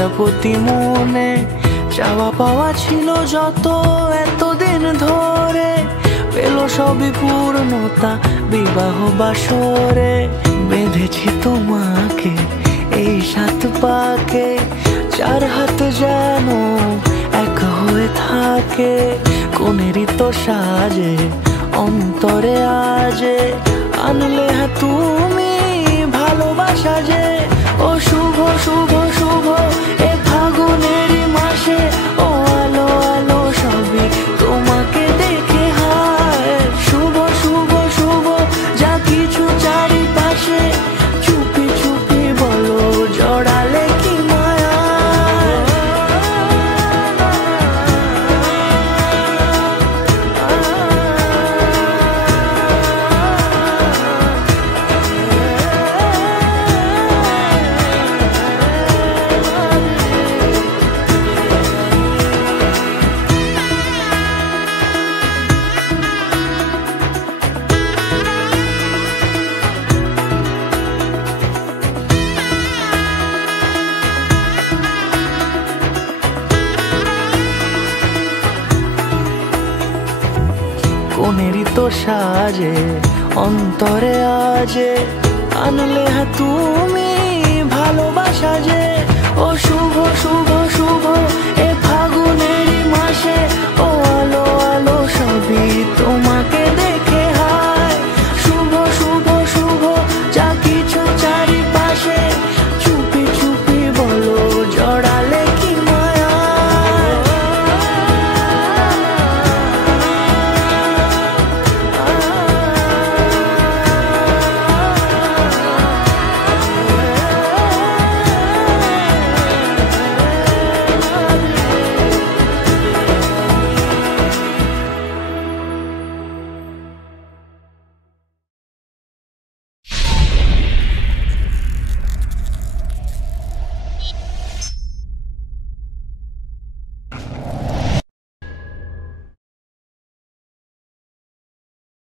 প্রজাপতি মনে চাওয়া পাওয়া ছিল যত এতদিন ধরে, পেল সবই পূর্ণতা বিবাহ বাসরে। বেঁধেছি তোমাকে এই 7 পাকে, 4 হাত যেন এক হয়ে থাকে। কোনেরই তো সাজে অন্তরে আজে আনলে তুমি ভালোবাসা যে। ও শুভ শুভ শুভ এ ফাগুনেরই মাসে, ও আলো আলো সবই তোমাকে দেখে হায়। শুভ শুভ শুভ যা কিছু চারিপাশে, চুপি চুপি বলো জড়ালে কি মায়া। কোনেরই তো সাজে অন্তরে আজে আনলে তুমি ভালোবাসা যে। ও শুভ শুভ শুভ